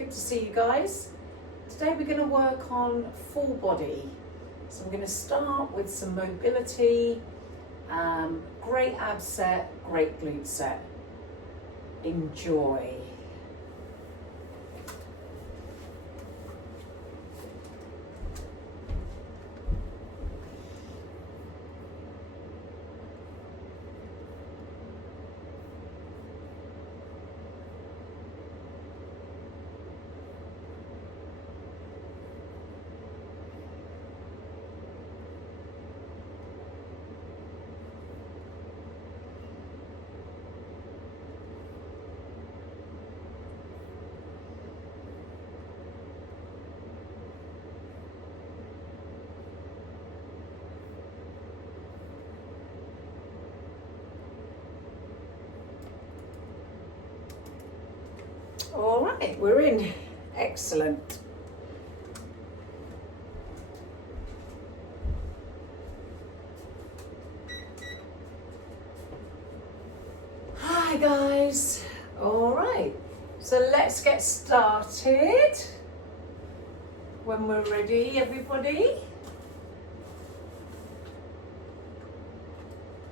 Good to see you guys. Today we're going to work on full body. So I'm going to start with some mobility, great ab set, great glute set. Enjoy. All right, we're in. Excellent. Hi guys. All right, so let's get started. When we're ready, everybody.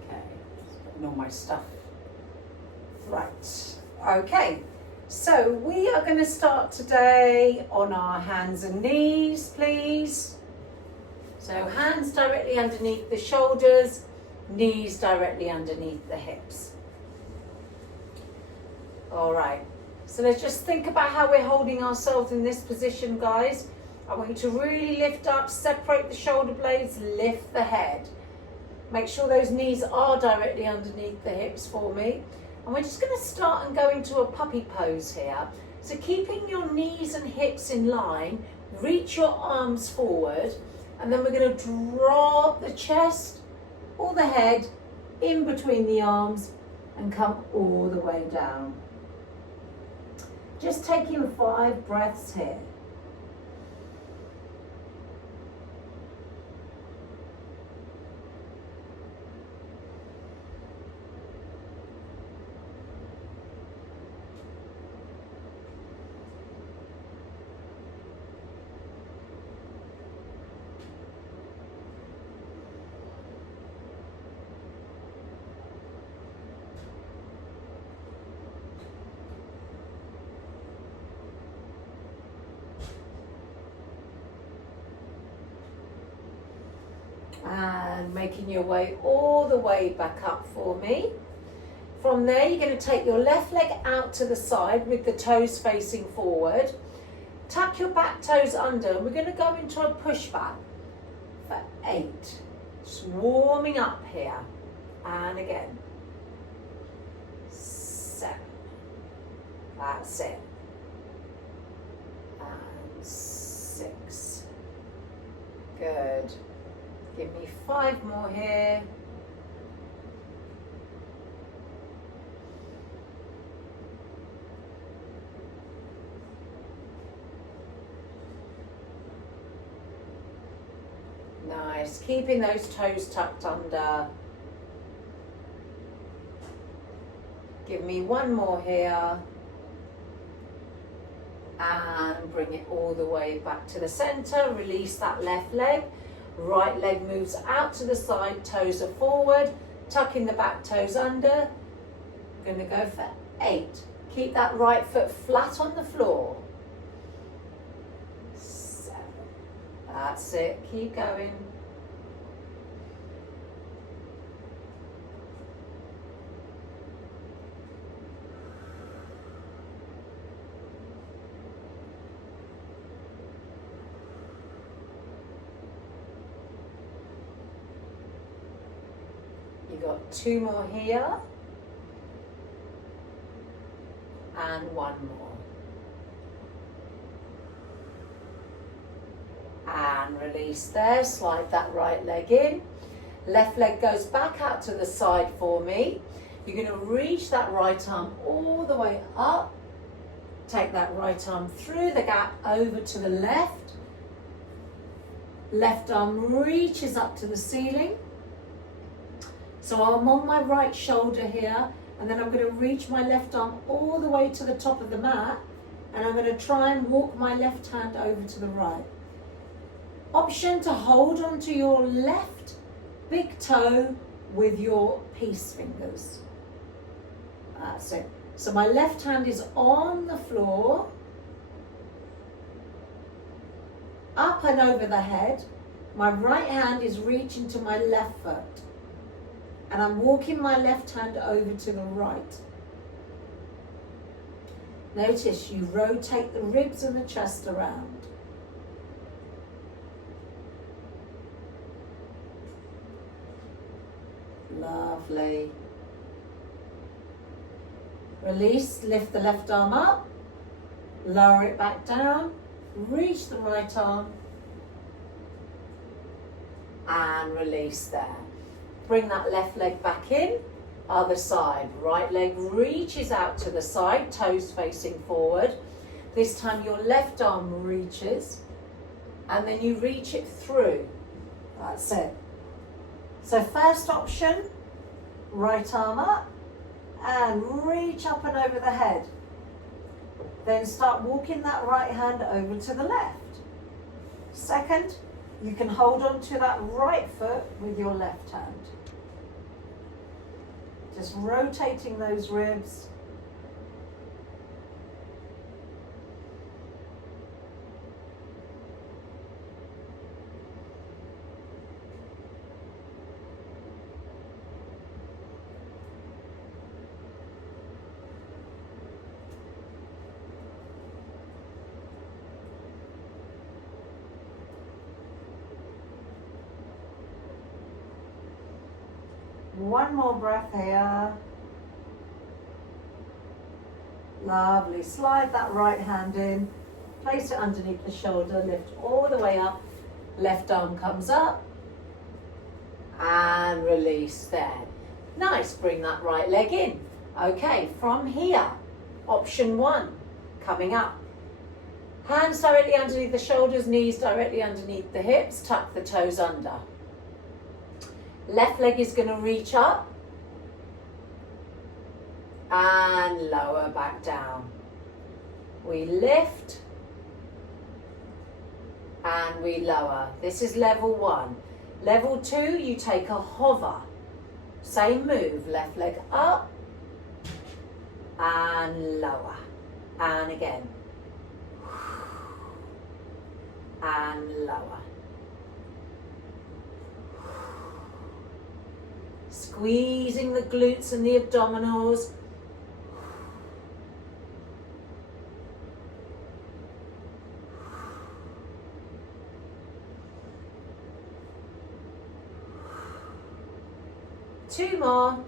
Okay, just putting all my stuff. Right, okay. So we are going to start today on our hands and knees, please. So hands directly underneath the shoulders, knees directly underneath the hips. All right, so let's just think about how we're holding ourselves in this position, guys. I want you to really lift up, separate the shoulder blades, lift the head. Make sure those knees are directly underneath the hips for me. And we're just going to start and go into a puppy pose here. So keeping your knees and hips in line, reach your arms forward, and then we're going to drop the chest or the head in between the arms and come all the way down. Just taking 5 breaths here. And making your way all the way back up for me. From there, you're going to take your left leg out to the side with the toes facing forward. Tuck your back toes under. We're going to go into a push back for 8. Just warming up here. And again. 7. That's it. And 6. Good. Give me 5 more here. Nice, keeping those toes tucked under. Give me 1 more here. And bring it all the way back to the center. Release that left leg. Right leg moves out to the side, toes are forward, tucking the back toes under. I'm going to go for 8. Keep that right foot flat on the floor. 7. That's it, keep going. You've got 2 more here, and 1 more. And release there, slide that right leg in. Left leg goes back out to the side for me. You're going to reach that right arm all the way up. Take that right arm through the gap over to the left. Left arm reaches up to the ceiling. So I'm on my right shoulder here, and then I'm going to reach my left arm all the way to the top of the mat and I'm going to try and walk my left hand over to the right. Option to hold onto your left big toe with your peace fingers. That's it. So my left hand is on the floor, up and over the head. My right hand is reaching to my left foot, and I'm walking my left hand over to the right. Notice you rotate the ribs and the chest around. Lovely. Release, lift the left arm up, lower it back down, reach the right arm, and release there. Bring that left leg back in, other side. Right leg reaches out to the side, toes facing forward. This time your left arm reaches, and then you reach it through. That's it. So first option, right arm up, and reach up and over the head. Then start walking that right hand over to the left. Second, you can hold on to that right foot with your left hand. Just rotating those ribs. One more breath here. Lovely. Slide that right hand in. Place it underneath the shoulder. Lift all the way up. Left arm comes up. And release there. Nice. Bring that right leg in. Okay, from here, option one, coming up. Hands directly underneath the shoulders, knees directly underneath the hips. Tuck the toes under. Left leg is going to reach up and lower back down. We lift and we lower. This is level one. Level two, you take a hover. Same move, left leg up and lower. And again. And lower. Squeezing the glutes and the abdominals. Two more.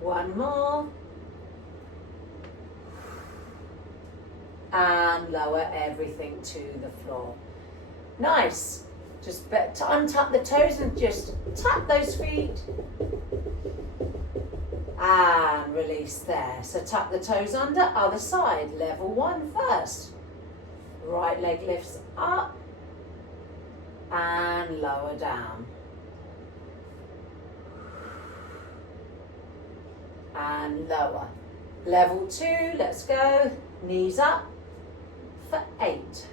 One more. And lower everything to the floor. Nice. Just untuck the toes and just tap those feet. And release there. So tuck the toes under, other side. Level one first. Right leg lifts up and lower down. And lower. Level two, let's go. Knees up for 8.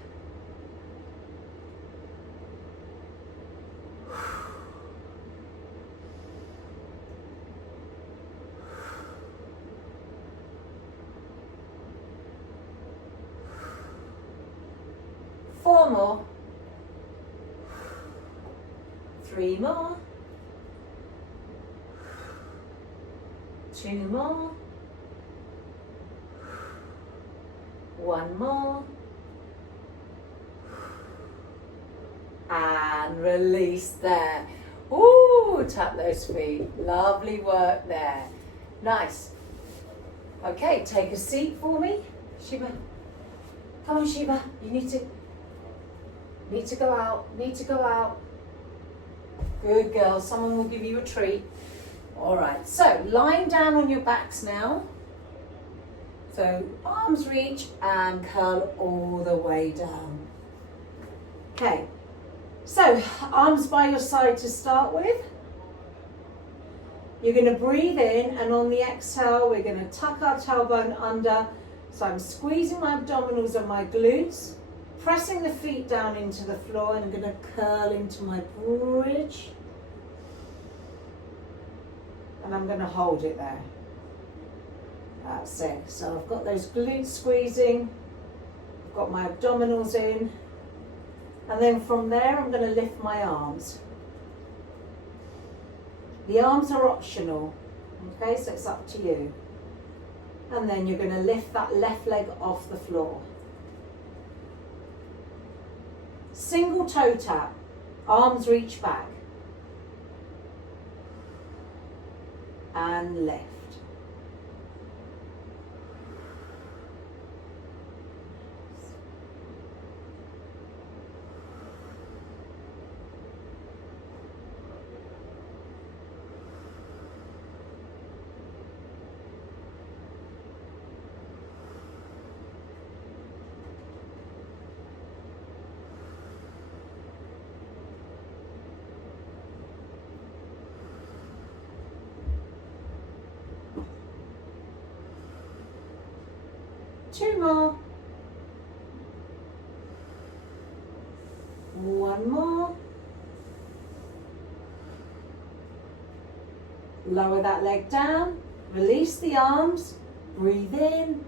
Four more. 3 more. 2 more. 1 more. And release there. Ooh, tap those feet. Lovely work there. Nice. Okay, take a seat for me. Shiba. Come on, Shiba. You need to go out. Need to go out. Good girl. Someone will give you a treat. All right. So, lying down on your backs now. So, arms reach and curl all the way down. Okay. So, arms by your side to start with. You're going to breathe in, and on the exhale, we're going to tuck our tailbone under. So I'm squeezing my abdominals and my glutes, pressing the feet down into the floor, and I'm going to curl into my bridge. And I'm going to hold it there. That's it. So I've got those glutes squeezing, I've got my abdominals in, and then from there I'm going to lift my arms. The arms are optional, okay, so it's up to you. And then you're going to lift that left leg off the floor. Single toe tap, arms reach back. And lift. Two more. One more. Lower that leg down. Release the arms. Breathe in.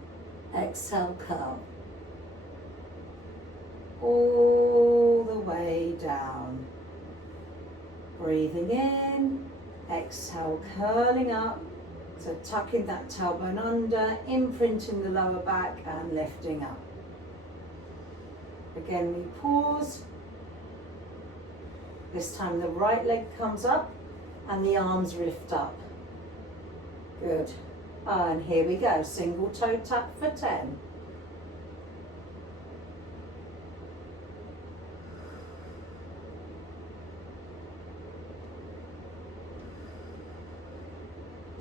Exhale, curl. All the way down. Breathing in. Exhale, curling up. So tucking that tailbone under, imprinting the lower back and lifting up. Again, we pause. This time the right leg comes up and the arms lift up. Good. And here we go, single toe tap for 10.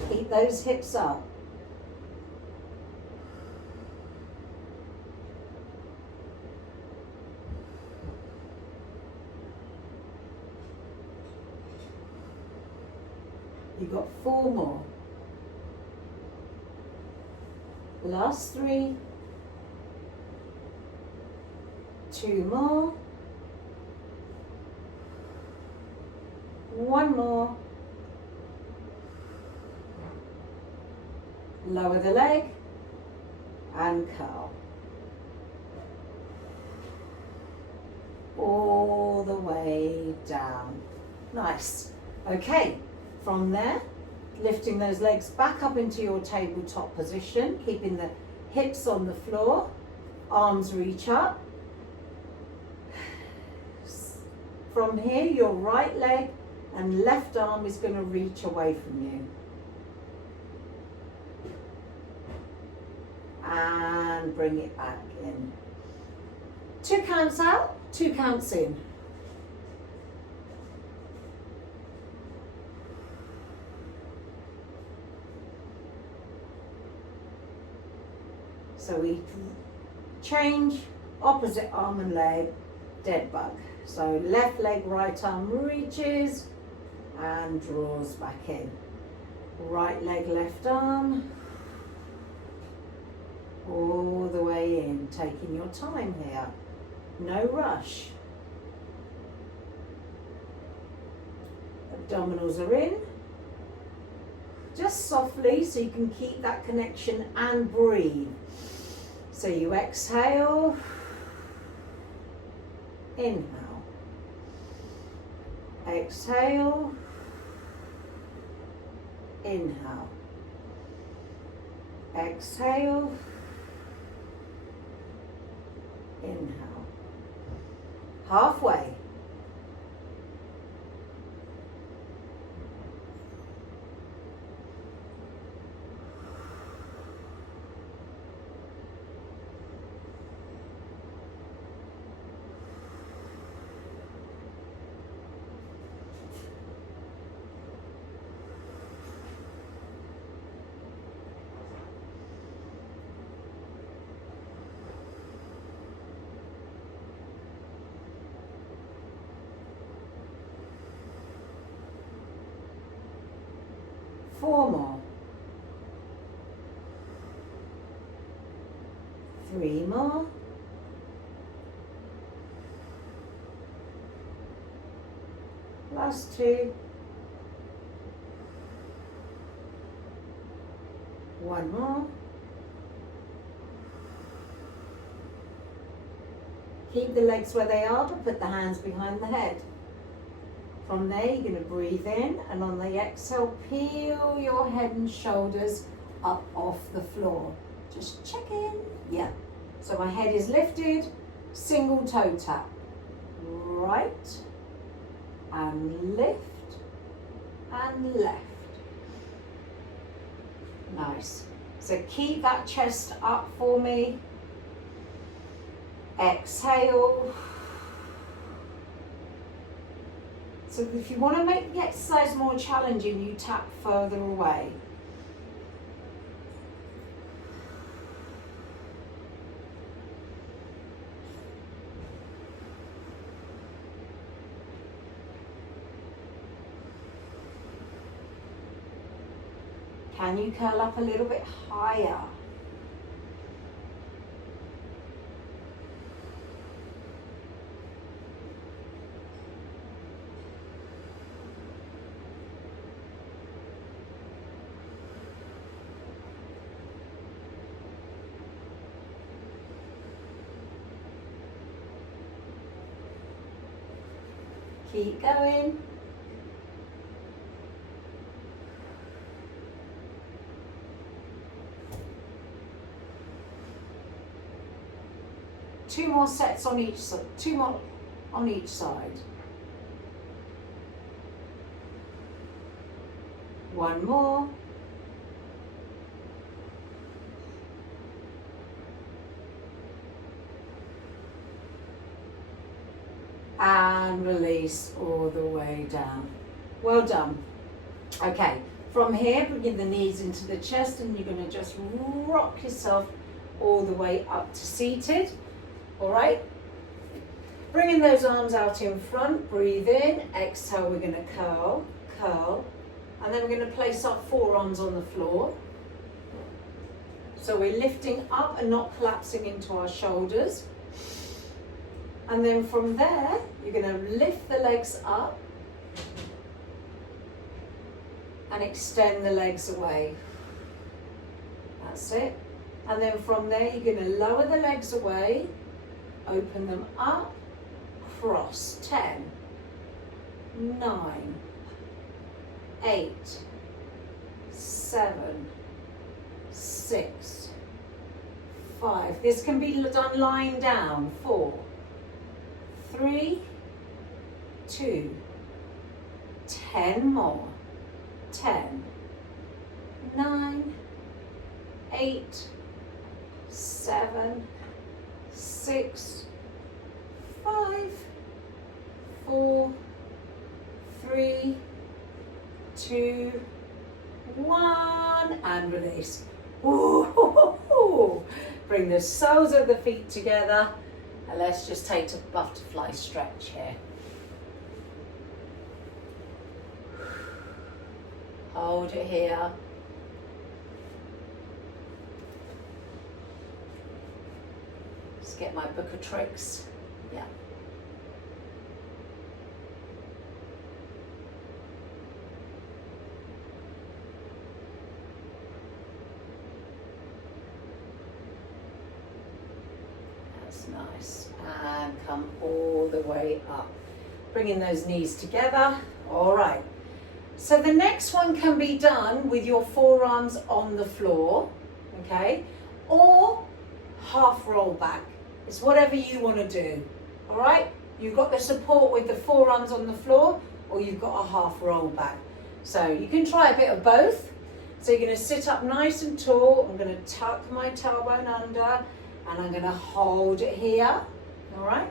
Keep those hips up. You've got 4 more. Last 3. 2 more. 1 more. Lower the leg and curl. All the way down. Nice. Okay, from there, lifting those legs back up into your tabletop position, keeping the hips on the floor, arms reach up. From here, your right leg and left arm is going to reach away from you. And bring it back in. 2 counts out, 2 counts in. So we change opposite arm and leg, dead bug. So left leg, right arm reaches and draws back in. Right leg, left arm. All the way in, taking your time here. No rush. Abdominals are in. Just softly so you can keep that connection and breathe. So you exhale, inhale, exhale, inhale, exhale, inhale. Halfway. 4 more. 3 more. Last 2. 1 more. Keep the legs where they are, but put the hands behind the head. From there, you're going to breathe in, and on the exhale, peel your head and shoulders up off the floor. Just check in. Yeah. So my head is lifted, single toe tap. Right, and lift, and left. Nice. So keep that chest up for me. Exhale. So if you want to make the exercise more challenging, you tap further away. Can you curl up a little bit higher? Keep going. Two more sets on each side. 2 more on each side. 1 more. And release all the way down. Well done. Okay, from here, bring the knees into the chest, and you're going to just rock yourself all the way up to seated. All right, bringing those arms out in front, breathe in, exhale, we're going to curl, curl, and then we're going to place our forearms on the floor. So we're lifting up and not collapsing into our shoulders. And then from there, you're going to lift the legs up and extend the legs away. That's it. And then from there, you're going to lower the legs away, open them up, cross. 10, 9, 8, 7, 6, 5. This can be done lying down. 4, 3, 2, 10 more. 10, 9, 8, 7, 6, 5, 4, 3, 2, 1, and release. Ooh. Bring the soles of the feet together, and let's just take a butterfly stretch here. Hold it here. Just get my book of tricks. Yeah. That's nice. And come all the way up. Bringing those knees together. All right. So the next one can be done with your forearms on the floor, okay? Or half roll back. It's whatever you want to do, all right? You've got the support with the forearms on the floor, or you've got a half roll back. So you can try a bit of both. So you're going to sit up nice and tall. I'm going to tuck my tailbone under, and I'm going to hold it here, all right?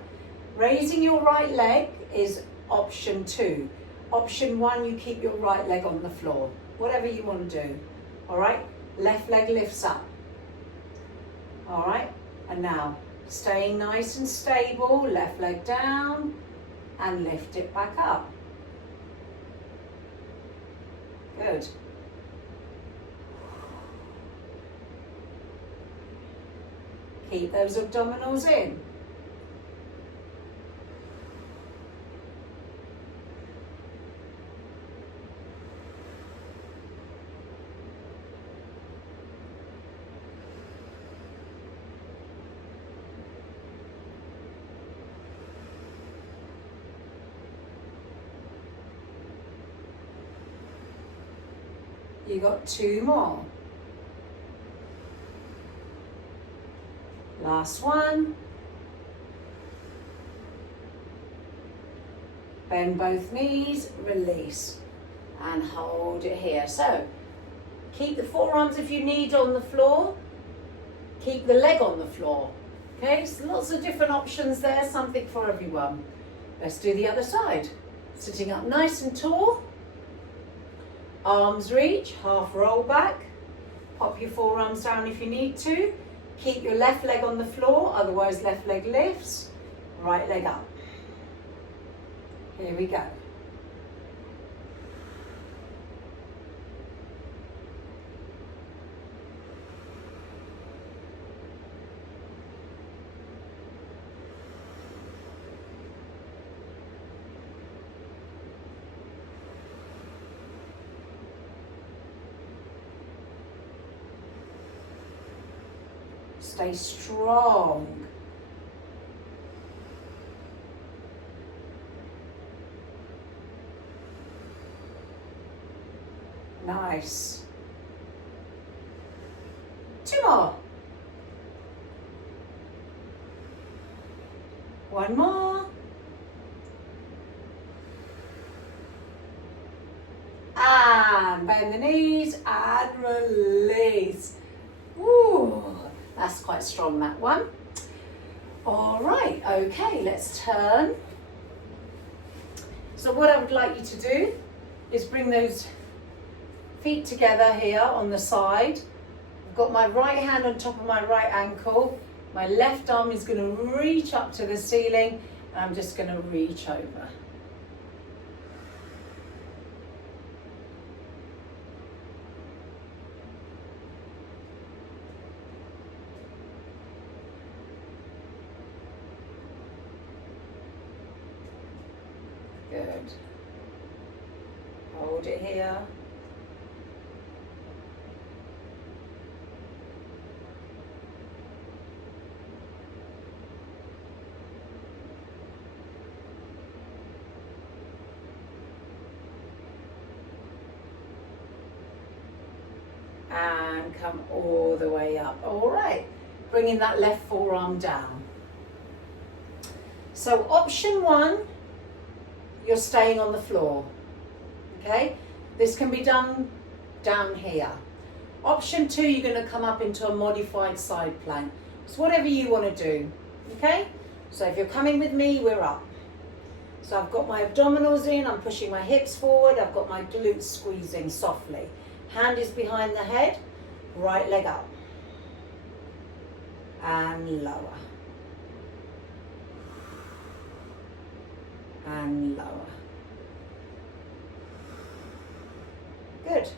Raising your right leg is option 2. Option 1, you keep your right leg on the floor. Whatever you want to do, all right? Left leg lifts up, all right? And now, staying nice and stable, left leg down, and lift it back up. Good. Keep those abdominals in. You got 2 more. Last one. Bend both knees, release, and hold it here. So, keep the forearms if you need on the floor. Keep the leg on the floor. Okay, so lots of different options there, something for everyone. Let's do the other side. Sitting up nice and tall. Arms reach, half roll back. Pop your forearms down if you need to. Keep your left leg on the floor, otherwise left leg lifts. Right leg up. Here we go. Stay strong. Nice. 2 more. 1 more. And bend the knees and release. Woo. That's quite strong, that one. All right, okay, let's turn. So what I would like you to do is bring those feet together here on the side. I've got my right hand on top of my right ankle. My left arm is going to reach up to the ceiling, and I'm just going to reach over. Good. Hold it here. And come all the way up. All right. Bringing that left forearm down. So option 1, you're staying on the floor, okay? This can be done down here. Option 2, you're going to come up into a modified side plank. It's whatever you want to do, okay? So if you're coming with me, we're up. So I've got my abdominals in, I'm pushing my hips forward, I've got my glutes squeezing softly. Hand is behind the head, right leg up. And lower. And lower. Good.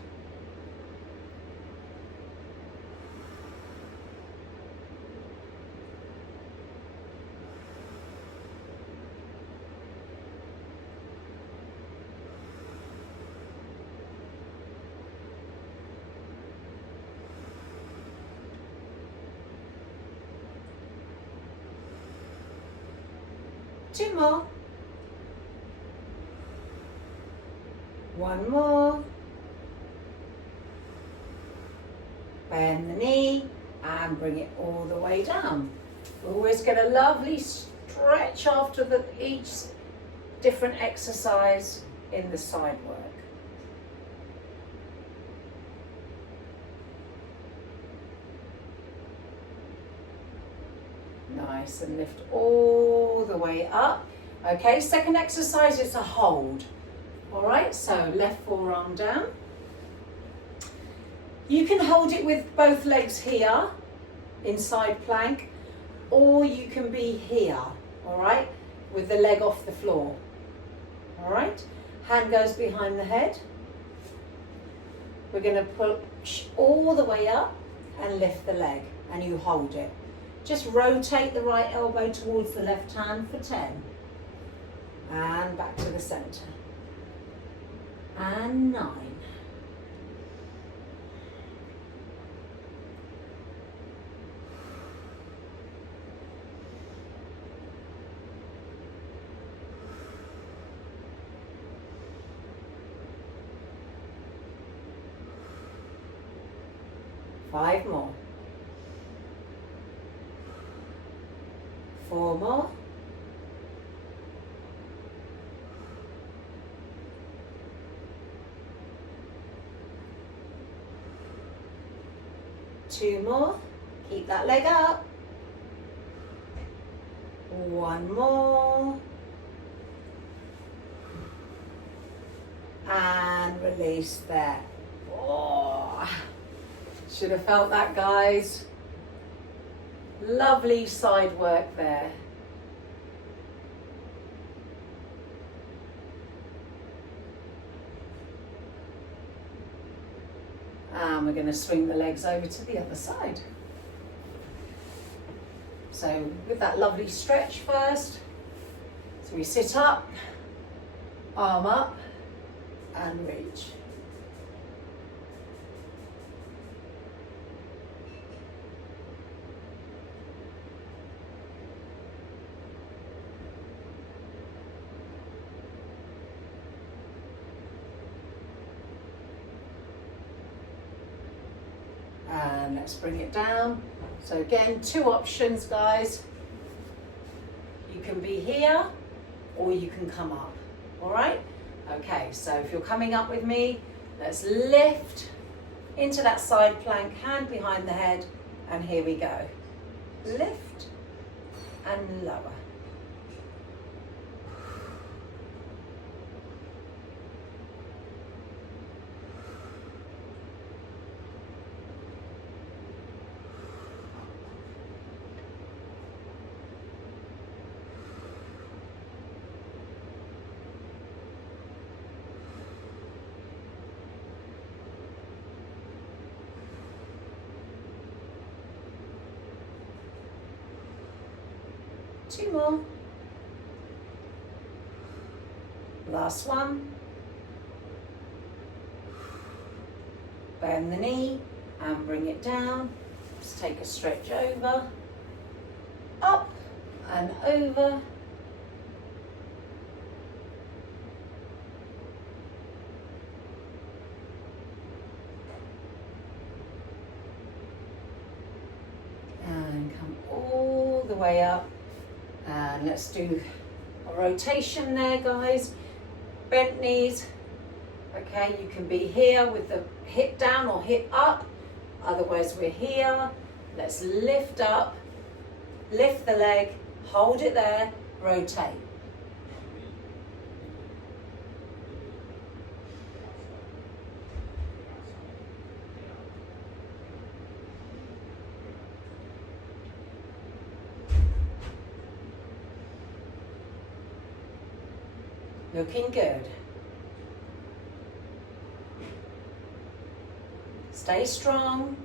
Two more. One more. Bend the knee and bring it all the way down. We always get a lovely stretch after each different exercise in the side work. Nice, and lift all the way up. Okay, second exercise is a hold. All right, so left forearm down. You can hold it with both legs here, in side plank, or you can be here, all right, with the leg off the floor. All right, hand goes behind the head. We're going to push all the way up and lift the leg, and you hold it. Just rotate the right elbow towards the left hand for 10. And back to the center. And 9. Five more. 4 more. 2 more. Keep that leg up. 1 more. And release there. Oh, should have felt that, guys. Lovely side work there. And we're going to swing the legs over to the other side. So with that lovely stretch first, so we sit up, arm up, and reach. And let's bring it down. So again, 2 options, guys. You can be here or you can come up, all right? Okay, so if you're coming up with me, let's lift into that side plank, hand behind the head, and here we go. Lift and lower. Two more. Last one. Bend the knee and bring it down. Just take a stretch over, up and over. And come all the way up. And let's do a rotation there, guys. Bent knees. Okay, you can be here with the hip down or hip up. Otherwise, we're here. Let's lift up, lift the leg, hold it there, rotate. Looking good. Stay strong.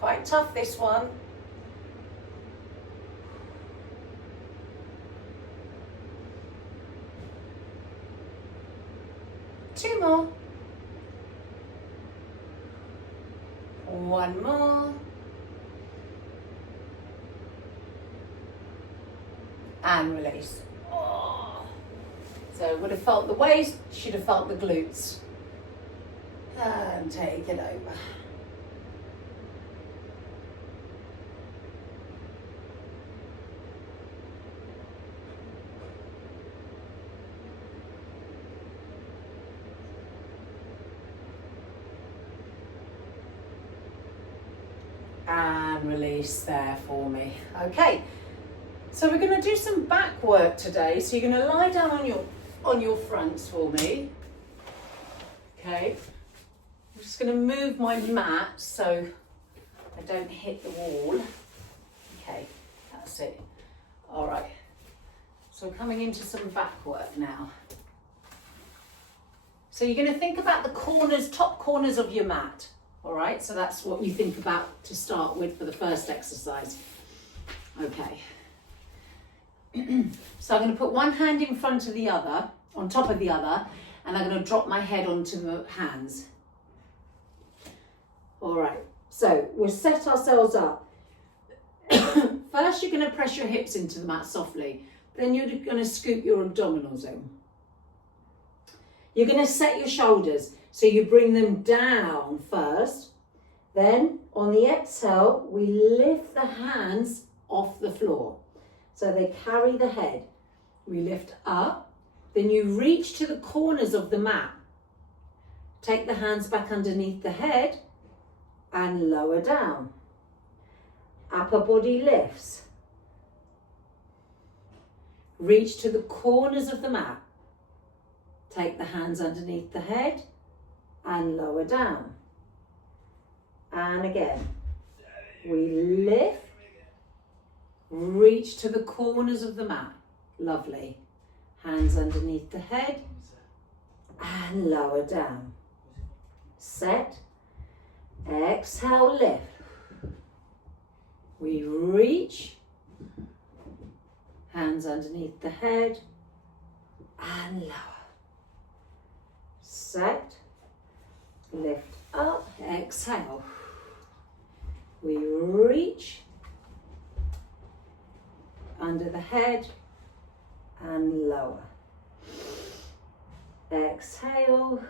Quite tough, this one. Two more. One more. And release. Oh. So would have felt the waist, should have felt the glutes. And take it over. And release there for me. Okay. So we're going to do some back work today. So you're going to lie down on your fronts for me. Okay. I'm just going to move my mat so I don't hit the wall. Okay, that's it. All right. So we're coming into some back work now. So you're going to think about the corners, top corners of your mat. All right, so that's what you think about to start with for the first exercise. Okay. So I'm going to put one hand in front of the other, on top of the other, and I'm going to drop my head onto the hands. All right, so we'll set ourselves up. First, you're going to press your hips into the mat softly. Then you're going to scoop your abdominals in. You're going to set your shoulders, so you bring them down first. Then, on the exhale, we lift the hands off the floor. So they carry the head. We lift up. Then you reach to the corners of the mat. Take the hands back underneath the head and lower down. Upper body lifts. Reach to the corners of the mat. Take the hands underneath the head and lower down. And again, we lift, reach to the corners of the mat. Lovely. Hands underneath the head and lower down. Set. Exhale, lift. We reach, hands underneath the head and lower. Set, lift up, exhale. We reach under the head and lower. Exhale,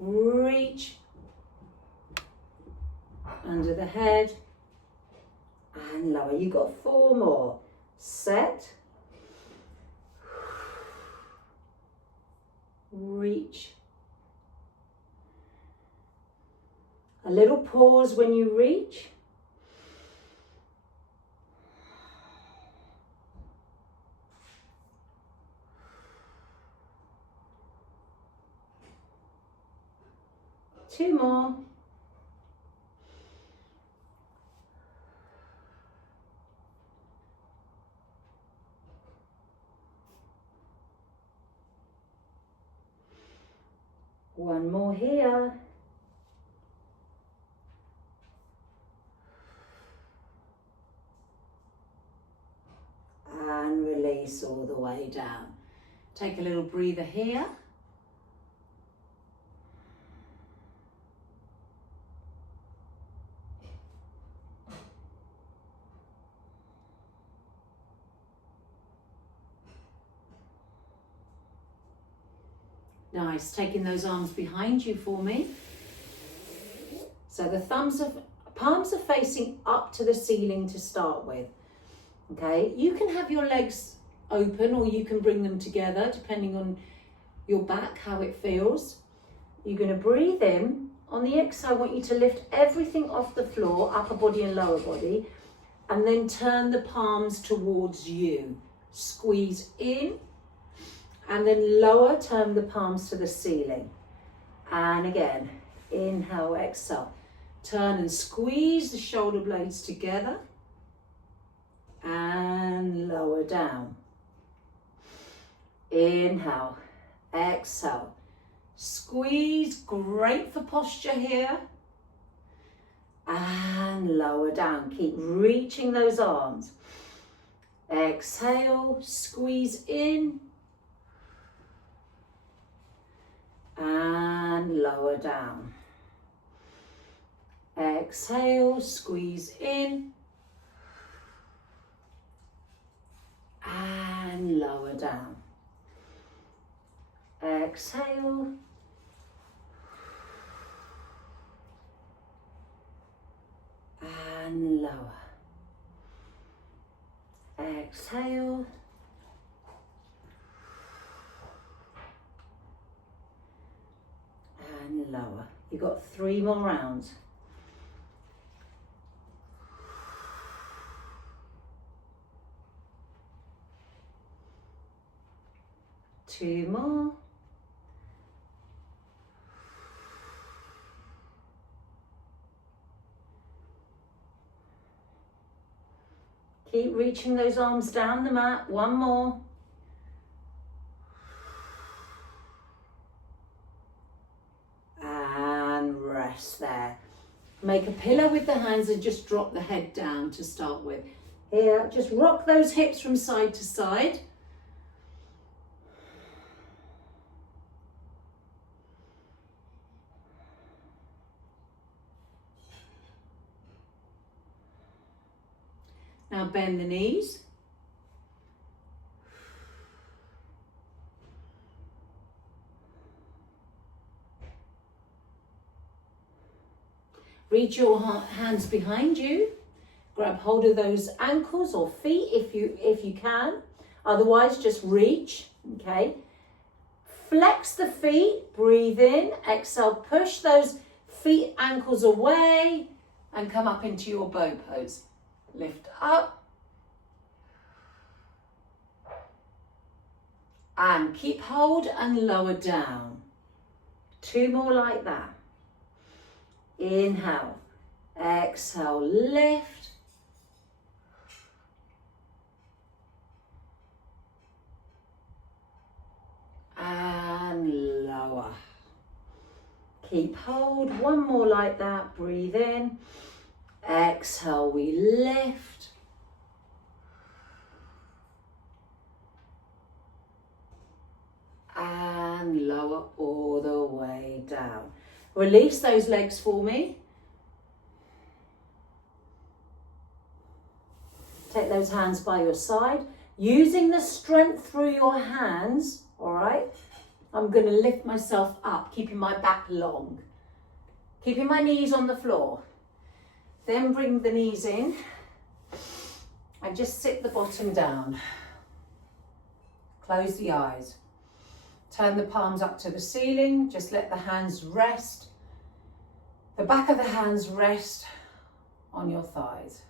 reach under the head and lower. You've got 4 more. Set, reach. A little pause when you reach. Two more. One more here. And release all the way down. Take a little breather here. Nice, taking those arms behind you for me. So the palms are facing up to the ceiling to start with. Okay, you can have your legs open or you can bring them together depending on your back, how it feels. You're going to breathe in. On the exhale, I want you to lift everything off the floor, upper body and lower body, and then turn the palms towards you. Squeeze in. And then lower, turn the palms to the ceiling. And again, inhale, exhale. Turn and squeeze the shoulder blades together. And lower down. Inhale, exhale. Squeeze, great for posture here. And lower down. Keep reaching those arms. Exhale, squeeze in. And lower down. Exhale, squeeze in. And lower down. Exhale. And lower. Exhale. And lower. You've got 3 more rounds. Two more. Keep reaching those arms down the mat. 1 more. rest there. Make a pillow with the hands and just drop the head down to start with. Here, just rock those hips from side to side. Now bend the knees. Reach your hands behind you. Grab hold of those ankles or feet if you can. Otherwise, just reach, okay? Flex the feet, breathe in, exhale, push those feet, ankles away and come up into your bow pose. Lift up. And keep hold and lower down. 2 more like that. Inhale, exhale, lift. And lower. Keep hold, 1 more like that, breathe in. Exhale, we lift. And lower all the way down. Release those legs for me. Take those hands by your side. Using the strength through your hands, all right? I'm going to lift myself up, keeping my back long. Keeping my knees on the floor. Then bring the knees in and just sit the bottom down. Close the eyes. Turn the palms up to the ceiling. Just let the hands rest. The back of the hands rest on your thighs.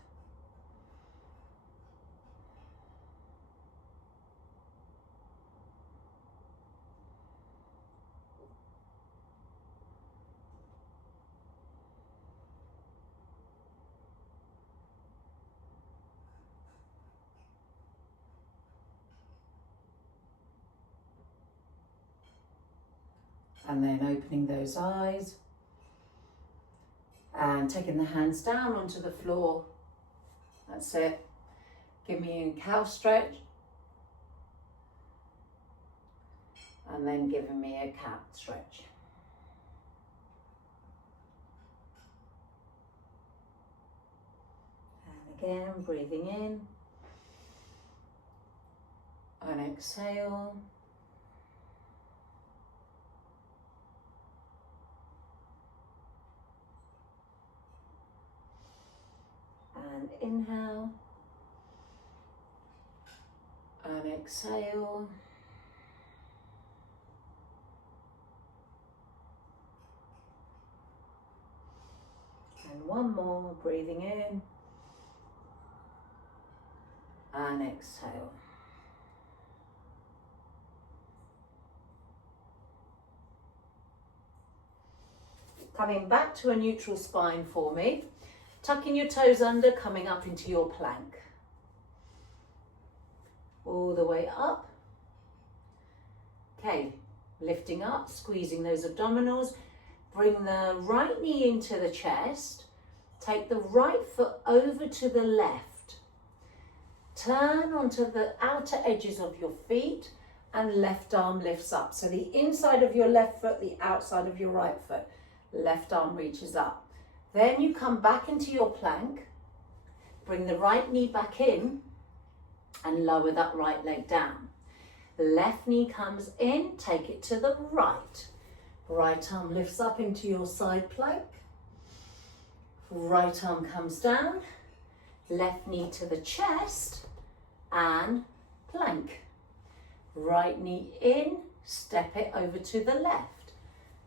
And then opening those eyes and taking the hands down onto the floor. That's it. Give me a cow stretch. And then giving me a cat stretch. And again, breathing in. And exhale. And inhale and exhale. And 1 more, breathing in and exhale. Coming back to a neutral spine for me. Tucking your toes under, coming up into your plank. All the way up. Okay, lifting up, squeezing those abdominals. Bring the right knee into the chest. Take the right foot over to the left. Turn onto the outer edges of your feet and left arm lifts up. So the inside of your left foot, the outside of your right foot. Left arm reaches up. Then you come back into your plank, bring the right knee back in and lower that right leg down. Left knee comes in, take it to the right. Right arm lifts up into your side plank. Right arm comes down, left knee to the chest and plank. Right knee in, step it over to the left.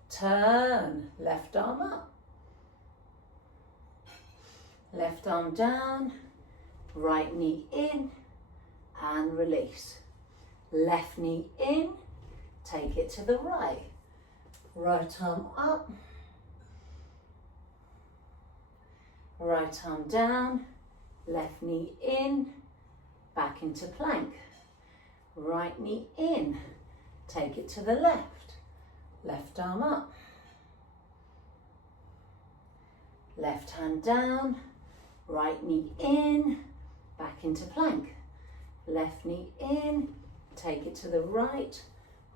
Turn, left arm up. Left arm down, right knee in and release. Left knee in, take it to the right. Right arm up. Right arm down, left knee in, back into plank. Right knee in, take it to the left. Left arm up. Left hand down, right knee in, back into plank. Left knee in, take it to the right,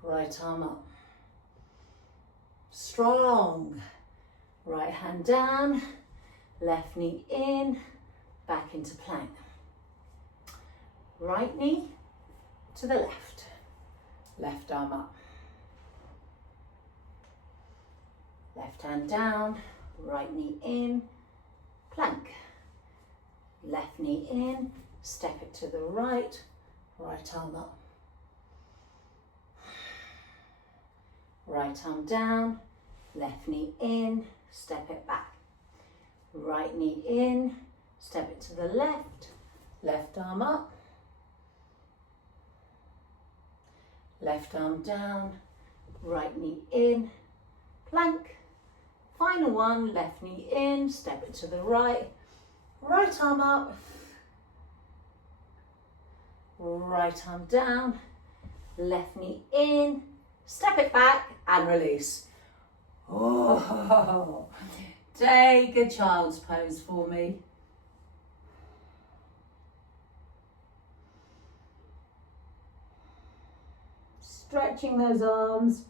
right arm up. Strong. Right hand down, left knee in, back into plank. Right knee to the left, left arm up. Left hand down, right knee in, plank. Left knee in, step it to the right, right arm up. Right arm down, left knee in, step it back. Right knee in, step it to the left, left arm up. Left arm down, right knee in, plank. Final one, left knee in, step it to the right, right arm up. Right arm down, left knee in, step it back and release. Oh, take a child's pose for me. Stretching those arms.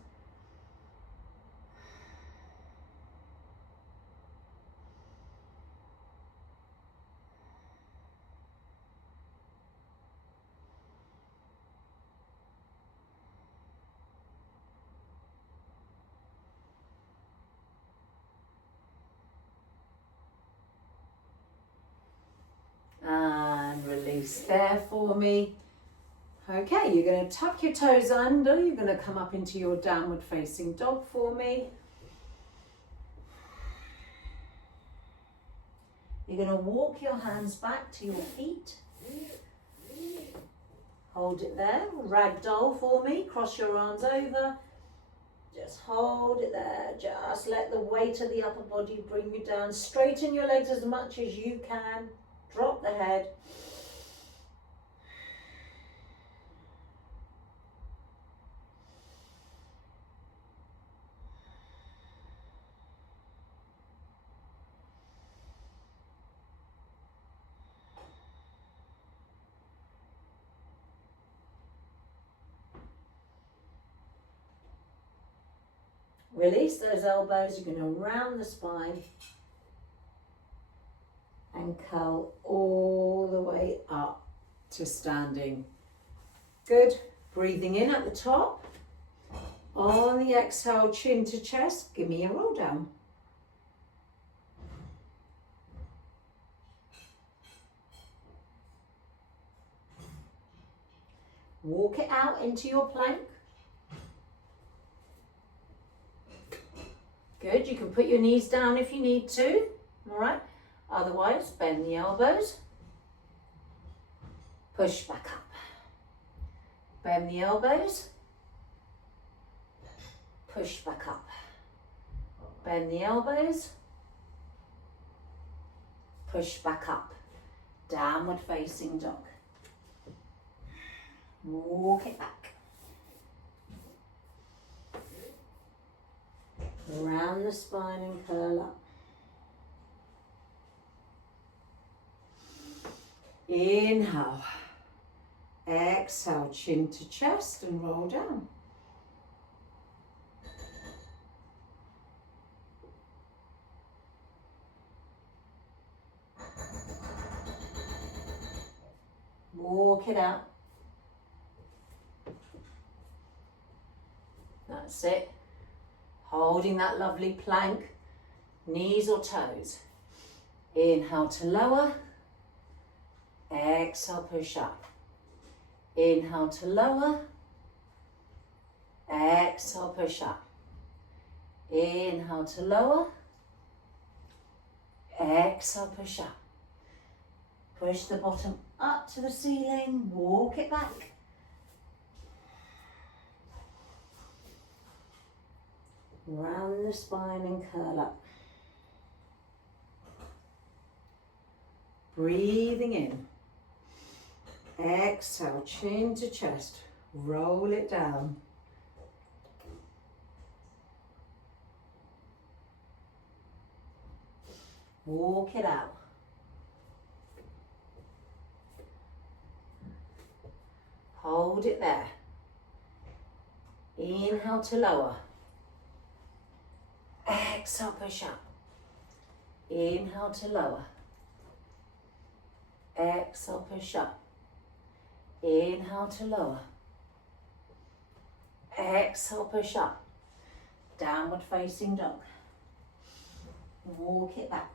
And release there for me. Okay, you're going to tuck your toes under. You're going to come up into your downward facing dog for me. You're going to walk your hands back to your feet. Hold it there. Ragdoll for me. Cross your arms over. Just hold it there. Just let the weight of the upper body bring you down. Straighten your legs as much as you can. Drop the head. Release those elbows. You're going to round the spine and curl all the way up to standing. Good. Breathing in at the top. On the exhale, chin to chest. Give me a roll down. Walk it out into your plank. Good, you can put your knees down if you need to, all right? Otherwise, bend the elbows, push back up. Bend the elbows, push back up. Bend the elbows, push back up. Downward facing dog. Walk it back. Round the spine and curl up. Inhale. Exhale, chin to chest and roll down. Walk it out. That's it. Holding that lovely plank, knees or toes. Inhale to lower. Exhale, push up. Inhale to lower. Exhale, push up. Inhale to lower. Exhale, push up. Push the bottom up to the ceiling. Walk it back. Round the spine and curl up. Breathing in. Exhale, chin to chest. Roll it down. Walk it out. Hold it there. Inhale to lower. Exhale, push up. Inhale to lower. Exhale, push up. Inhale to lower. Exhale, push up. Downward facing dog. Walk it back.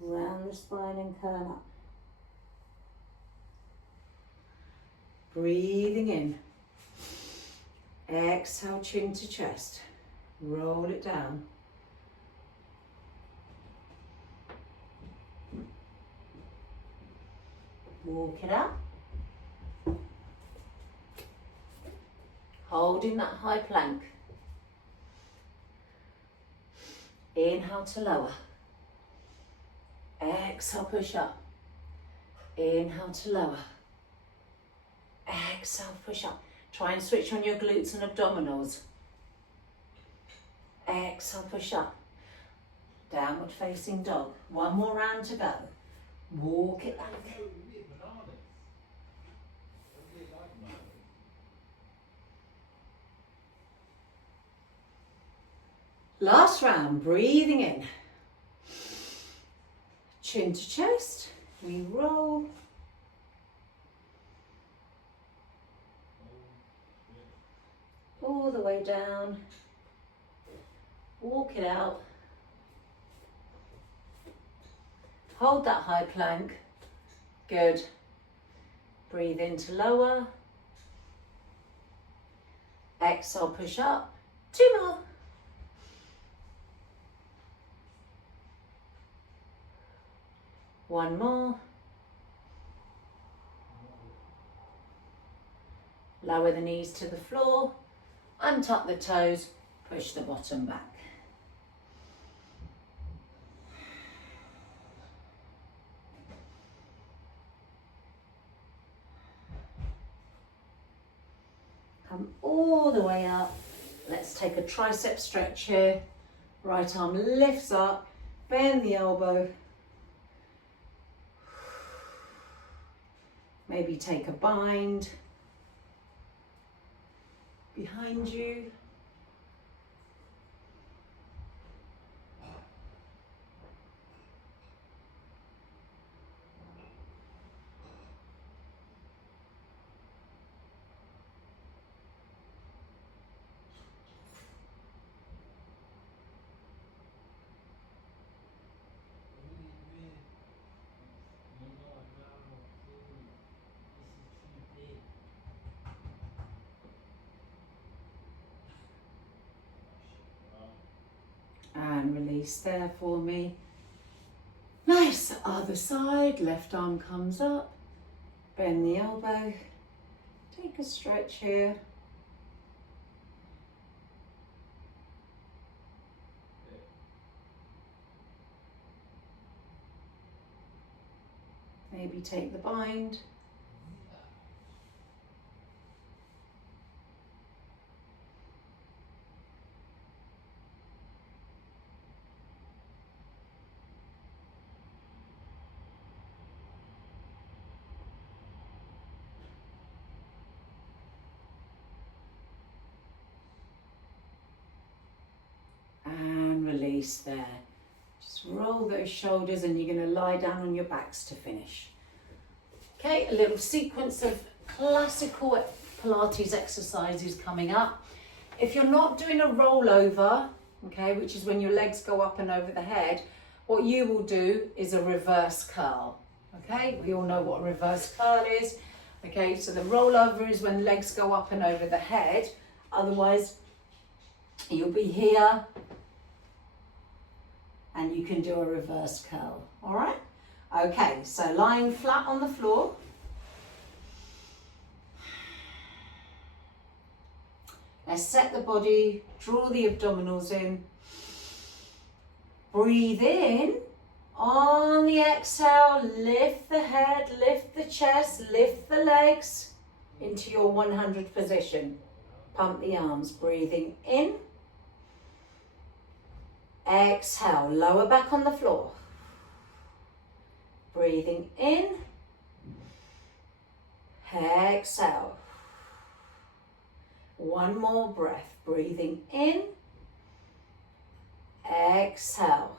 Round the spine and curl up. Breathing in. Exhale, chin to chest. Roll it down. Walk it up. Holding that high plank. Inhale to lower. Exhale, push up. Inhale to lower. Exhale, push up. Try and switch on your glutes and abdominals. Exhale, push up. Downward facing dog. One more round to go. Walk it back. Last round, breathing in. Chin to chest, we roll. All the way down. Walk it out. Hold that high plank. Good. Breathe in to lower. Exhale, push up. 2 more. One more. Lower the knees to the floor. Untuck the toes. Push the bottom back. Come all the way up. Let's take a tricep stretch here. Right arm lifts up. Bend the elbow. Maybe take a bind behind you. And release there for me. Nice, other side, left arm comes up, bend the elbow, take a stretch here. Maybe take the bind. And release there. Just roll those shoulders and you're going to lie down on your backs to finish. Okay, a little sequence of classical Pilates exercises coming up. If you're not doing a rollover, okay, which is when your legs go up and over the head, what you will do is a reverse curl. Okay, we all know what a reverse curl is. Okay, so the rollover is when legs go up and over the head. Otherwise, you'll be here and you can do a reverse curl. All right? Okay, so lying flat on the floor. Let's set the body, draw the abdominals in. Breathe in. On the exhale, lift the head, lift the chest, lift the legs into your 100 position. Pump the arms, breathing in. Exhale, lower back on the floor. Breathing in. Exhale. One more breath, breathing in. Exhale.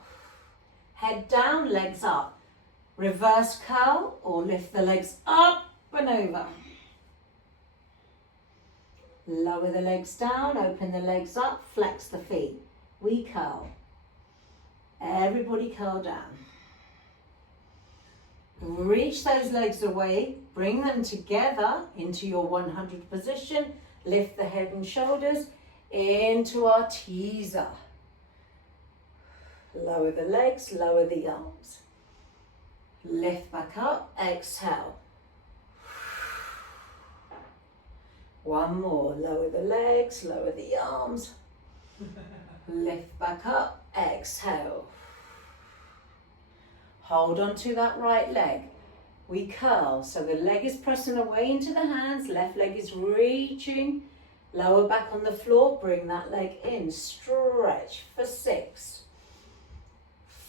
Head down, legs up. Reverse curl or lift the legs up and over. Lower the legs down, open the legs up, flex the feet. We curl. Everybody curl down. Reach those legs away, bring them together into your 100 position. Lift the head and shoulders into our teaser. Lower the legs, lower the arms. Lift back up, exhale. One more, lower the legs, lower the arms. Lift back up, exhale. Hold on to that right leg. We curl, so the leg is pressing away into the hands, left leg is reaching. Lower back on the floor, bring that leg in. Stretch for 6,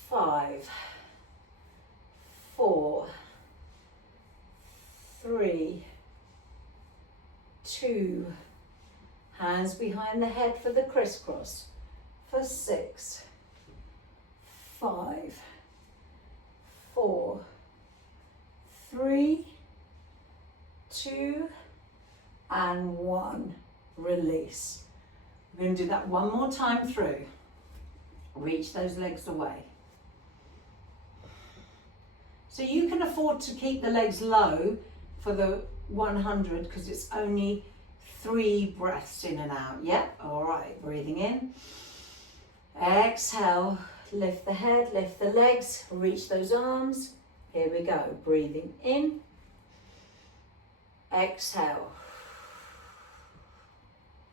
5, 4, 3, 2. Hands behind the head for the crisscross. For 6, 5, 4, 3, 2, and 1. Release. We're going to do that one more time through. Reach those legs away. So you can afford to keep the legs low for the 100 because it's only 3 breaths in and out. Yep, all right, breathing in. Exhale, lift the head, lift the legs, reach those arms. Here we go, breathing in. Exhale.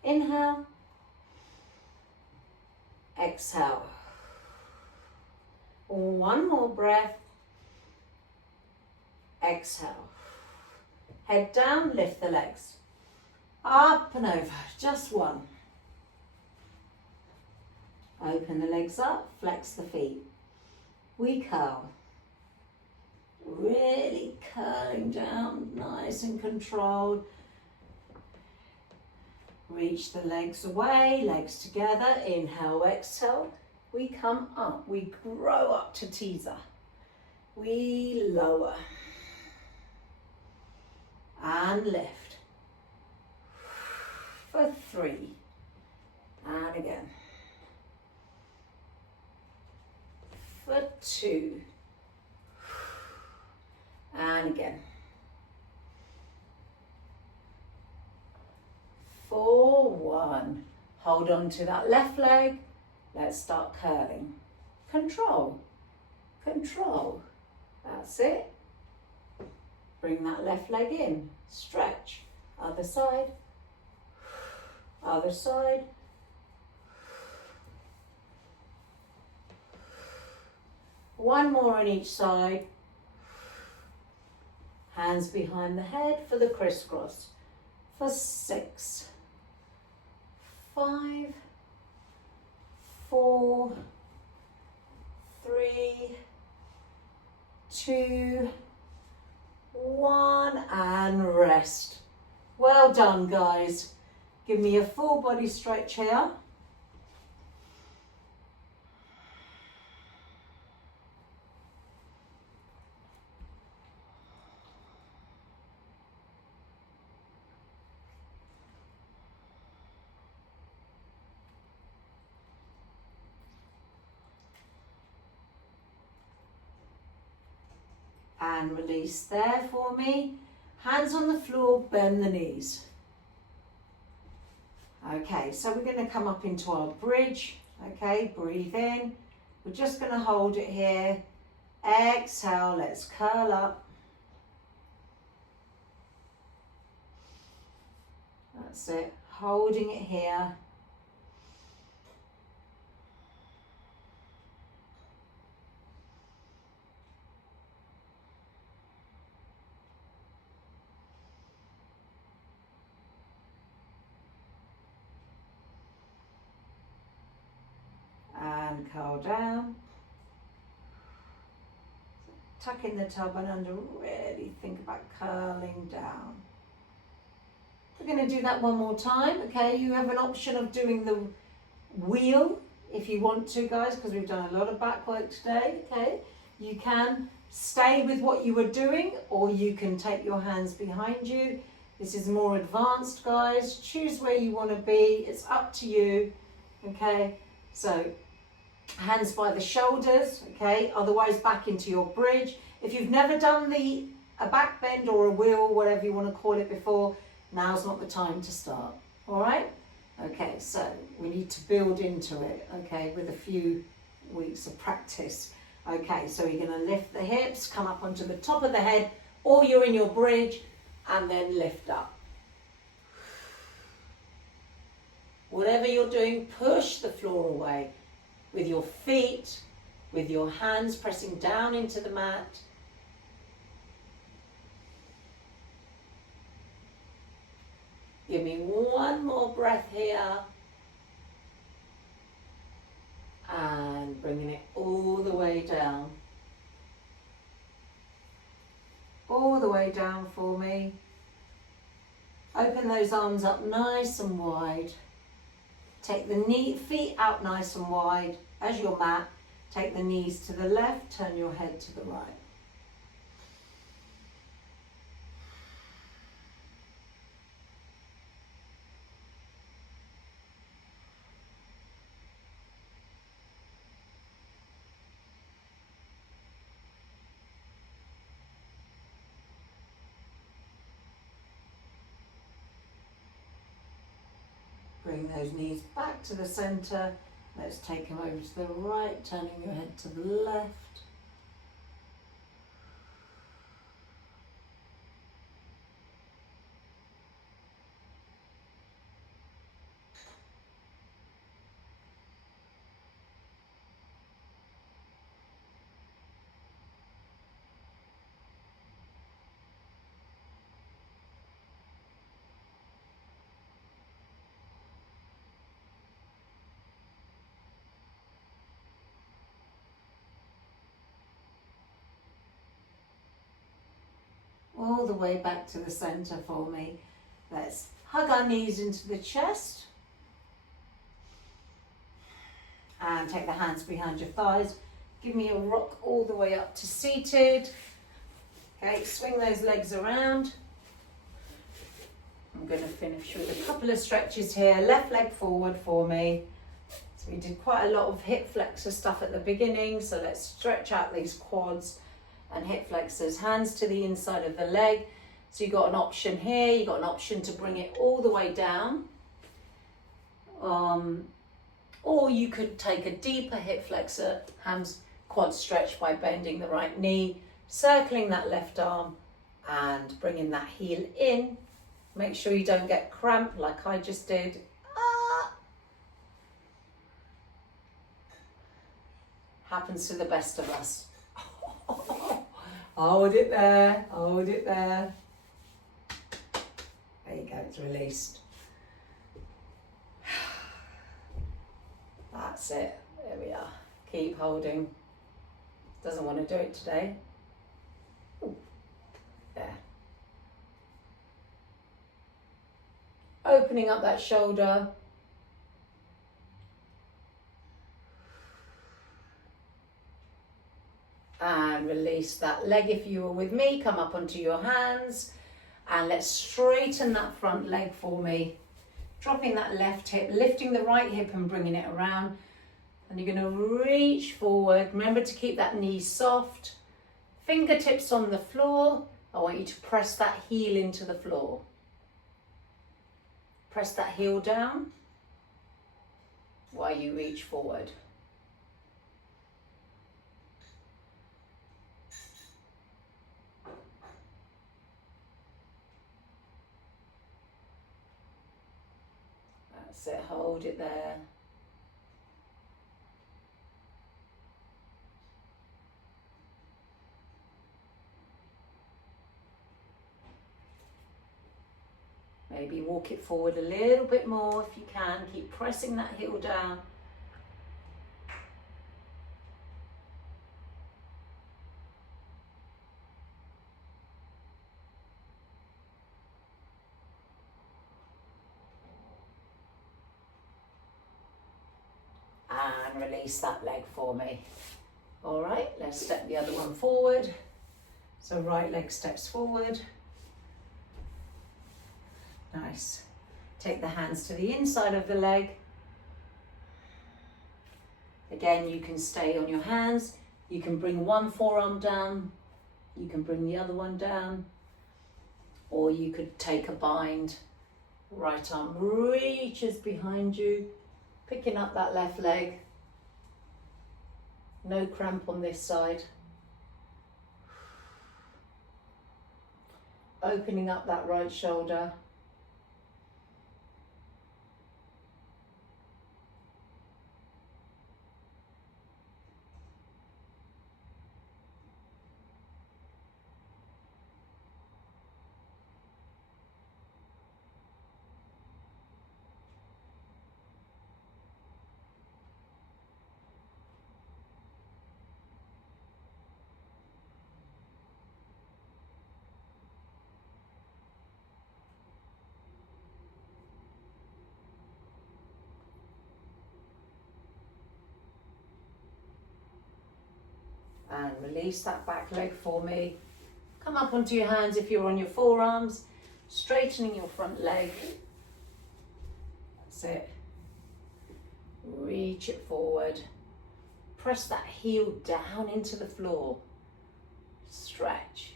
Inhale. Exhale. One more breath. Exhale. Head down, lift the legs. Up and over, just one. Open the legs up, flex the feet. We curl. Really curling down, nice and controlled. Reach the legs away, legs together. Inhale, exhale. We come up, we grow up to teaser. We lower. And lift. For 3. And again. For 2. And again. For 1. Hold on to that left leg. Let's start curling. Control. Control. That's it. Bring that left leg in. Stretch. Other side. Other side. One more on each side. Hands behind the head for the crisscross. For 6, 5, 4, 3, 2, 1, and rest. Well done, guys. Give me a full body stretch here. And release there for me. Hands on the floor, bend the knees. Okay, so we're going to come up into our bridge. Okay, breathe in. We're just going to hold it here. Exhale, let's curl up. That's it, holding it here. curl down. Tuck in the tub and under, really think about curling down. We're going to do that one more time, okay? You have an option of doing the wheel if you want to, guys, because we've done a lot of back work today, okay? You can stay with what you were doing, or you can take your hands behind you. This is more advanced, guys. Choose where you want to be. It's up to you, okay? So hands by the shoulders, okay? Otherwise back into your bridge. If you've never done a back bend or a wheel, whatever you want to call it before, now's not the time to start, all right? Okay, so we need to build into it, okay, with a few weeks of practice. Okay, so you're going to lift the hips, come up onto the top of the head, or you're in your bridge, and then lift up. Whatever you're doing, push the floor away with your feet, with your hands pressing down into the mat. Give me one more breath here. And bringing it all the way down. All the way down for me. Open those arms up nice and wide. Take the feet out nice and wide as your mat. Take the knees to the left, turn your head to the right. Bring those knees back to the center. Let's take them over to the right, turning your head to the left. All the way back to the center for me. Let's hug our knees into the chest. And take the hands behind your thighs. Give me a rock all the way up to seated. Okay, swing those legs around. I'm going to finish with a couple of stretches here. Left leg forward for me. So we did quite a lot of hip flexor stuff at the beginning. So let's stretch out these quads and hip flexors, hands to the inside of the leg. So you've got an option here, you've got an option to bring it all the way down. Or you could take a deeper hip flexor, hands, quad stretch by bending the right knee, circling that left arm and bringing that heel in. Make sure you don't get cramp like I just did. Happens to the best of us. Hold it there, hold it there. There you go, it's released. That's it, there we are. Keep holding. Doesn't want to do it today. Ooh. There. Opening up that shoulder. And release that leg. If you were with me, come up onto your hands and let's straighten that front leg for me. Dropping that left hip, lifting the right hip and bringing it around. And you're going to reach forward. Remember to keep that knee soft. Fingertips on the floor. I want you to press that heel into the floor. Press that heel down while you reach forward. That's it, hold it there. Maybe walk it forward a little bit more if you can. Keep pressing that heel down. And release that leg for me. All right, let's step the other one forward. So right leg steps forward. Nice. Take the hands to the inside of the leg. Again, you can stay on your hands. You can bring one forearm down. You can bring the other one down. Or you could take a bind. Right arm reaches behind you, picking up that left leg. No cramp on this side. Opening up that right shoulder. And release that back leg for me. Come up onto your hands if you're on your forearms, straightening your front leg. That's it. Reach it forward. Press that heel down into the floor. Stretch.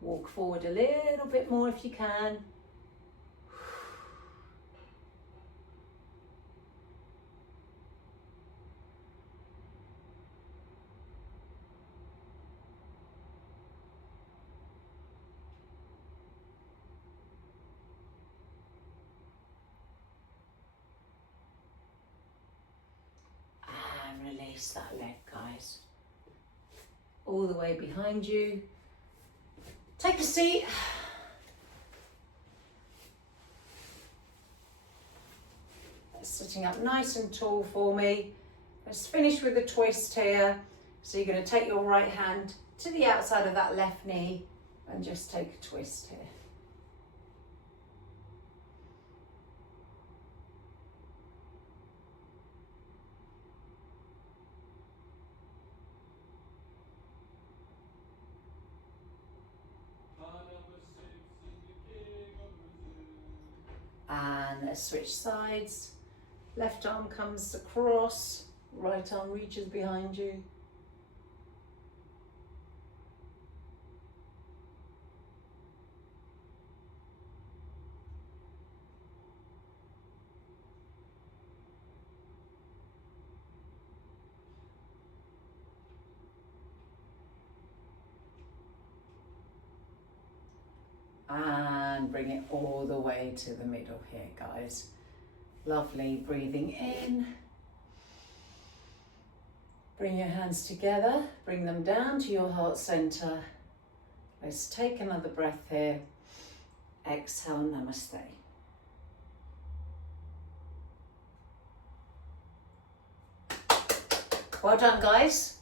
Walk forward a little bit more if you can. And release that leg, guys. All the way behind you. Take a seat. Sitting up nice and tall for me. Let's finish with a twist here. So you're going to take your right hand to the outside of that left knee and just take a twist here. And let's switch sides. Left arm comes across, right arm reaches behind you. And bring it all the way to the middle here, guys. Lovely, breathing in. Bring your hands together, bring them down to your heart center. Let's take another breath here. Exhale, namaste. Well done, guys.